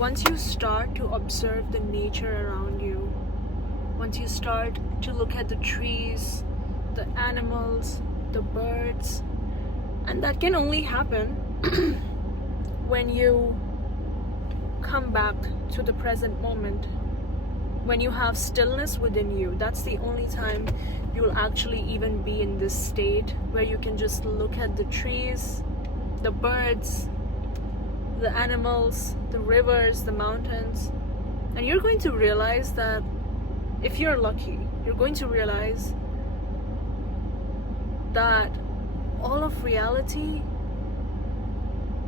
Once you start to observe the nature around you, once you start to look at the trees, the animals, the birds, and that can only happen when you come back to the present moment, when you have stillness within you. That's the only time you will actually even be in this state where you can just look at the trees, the birds, the animals, the rivers, the mountains, and you're going to realize that if you're lucky, you're going to realize that all of reality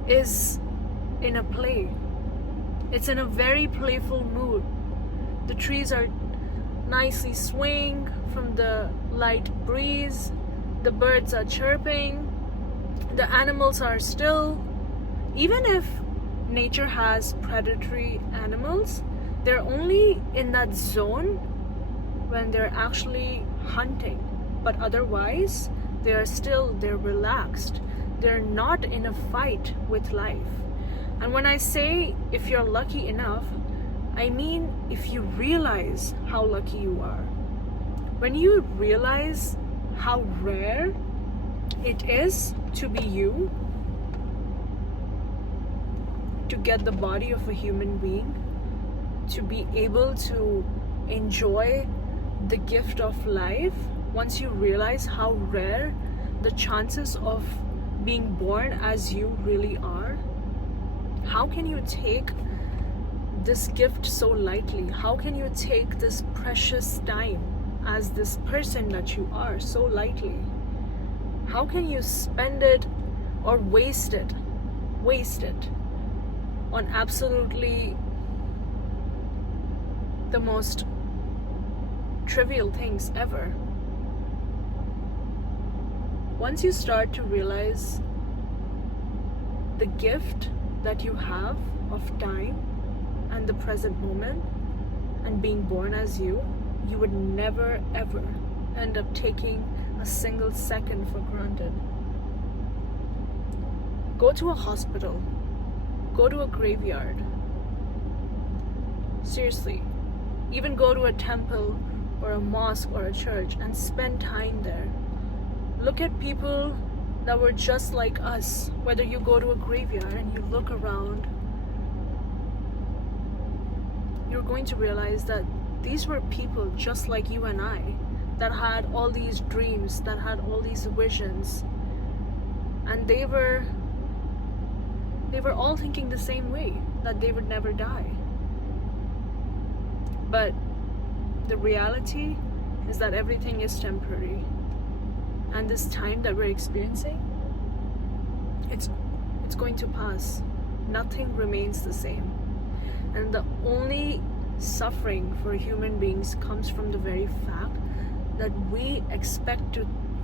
is in a play. It's in a very playful mood. The trees are nicely swaying from the light breeze. The birds are chirping. The animals are still. Even if nature has predatory animals, they're only in that zone when they're actually hunting. But otherwise, they're relaxed. They're not in a fight with life. And when I say if you're lucky enough, I mean if you realize how lucky you are. When you realize how rare it is to be you, to get the body of a human being, to be able to enjoy the gift of life, once you realize how rare the chances of being born as you really are, how can you take this gift so lightly? How can you take this precious time as this person that you are so lightly? How can you spend it or waste it on absolutely the most trivial things ever? Once you start to realize the gift that you have of time and the present moment and being born as you would never ever end up taking a single second for granted. Go to a hospital, go to a graveyard. Seriously, even go to a temple or a mosque or a church and spend time there. Look at people that were just like us. Whether you go to a graveyard and you look around, you're going to realize that these were people just like you and I, that had all these dreams, that had all these visions, and they were all thinking the same way, that they would never die. But the reality is that everything is temporary, and this time that we're experiencing, it's going to pass. Nothing remains the same. And the only suffering for human beings comes from the very fact that we expect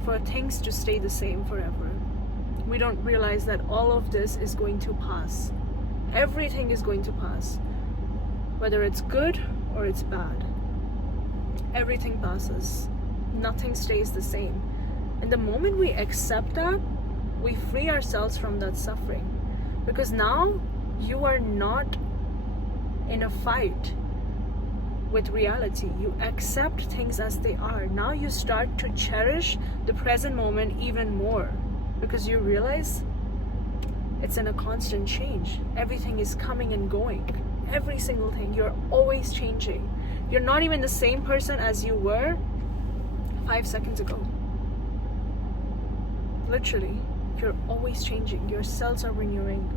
for things to stay the same forever. We don't realize that all of this is going to pass. Everything is going to pass. Whether it's good or it's bad. Everything passes. Nothing stays the same. And the moment we accept that, we free ourselves from that suffering. Because now you are not in a fight with reality. You accept things as they are. Now you start to cherish the present moment even more, because you realize it's in a constant change. Everything is coming and going. Every single thing. You're always changing. You're not even the same person as you were 5 seconds ago. Literally, you're always changing. Your cells are renewing.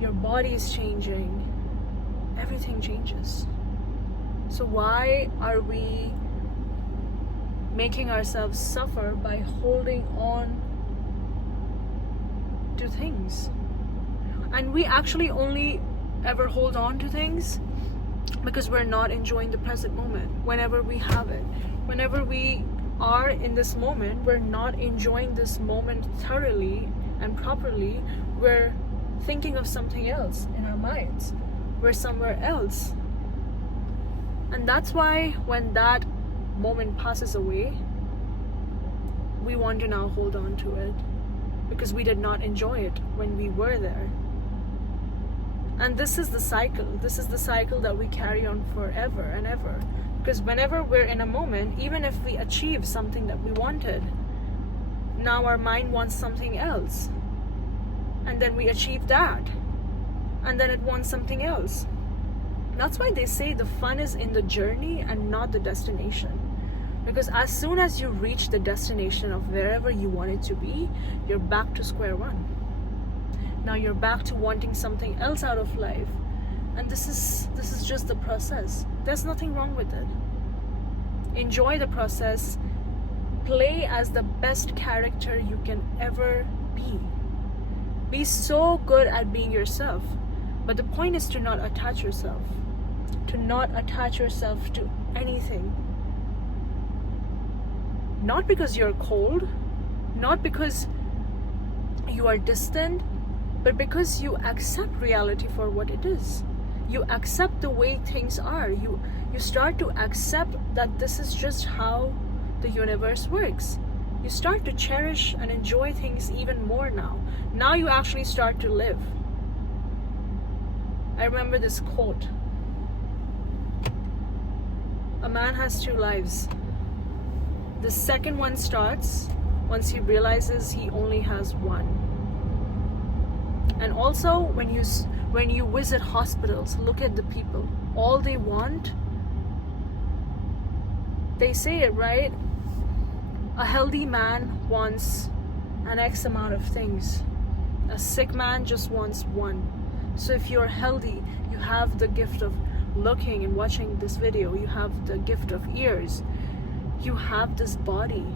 Your body is changing. Everything changes. So why are we making ourselves suffer by holding on to things? And we actually only ever hold on to things because we're not enjoying the present moment whenever we have it. Whenever we are in this moment, we're not enjoying this moment thoroughly and properly. We're thinking of something else in our minds. We're somewhere else. And that's why when that moment passes away, we want to now hold on to it, because we did not enjoy it when we were there. And this is the cycle. This is the cycle that we carry on forever and ever. Because whenever we're in a moment, even if we achieve something that we wanted, now our mind wants something else. And then we achieve that. And then it wants something else. That's why they say the fun is in the journey and not the destination. Because as soon as you reach the destination of wherever you want it to be, you're back to square one. Now you're back to wanting something else out of life. And this is just the process. There's nothing wrong with it. Enjoy the process. Play as the best character you can ever be. Be so good at being yourself. But the point is to not attach yourself. To not attach yourself to anything. Not because you're cold, not because you are distant, but because you accept reality for what it is. You accept the way things are. You start to accept that this is just how the universe works. You start to cherish and enjoy things even more now. Now you actually start to live. I remember this quote. A man has two lives. The second one starts once he realizes he only has one. And also, when you visit hospitals, look at the people. All they want, they say it, right? A healthy man wants an X amount of things. A sick man just wants one. So if you're healthy, you have the gift of looking and watching this video. You have the gift of ears. You have this body.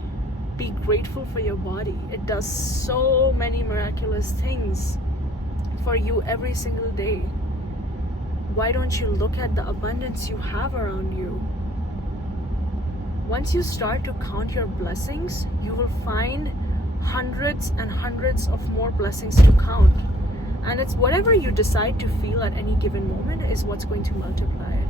Be grateful for your body. It does so many miraculous things for you every single day. Why don't you look at the abundance you have around you? Once you start to count your blessings, you will find hundreds and hundreds of more blessings to count. And it's whatever you decide to feel at any given moment is what's going to multiply it.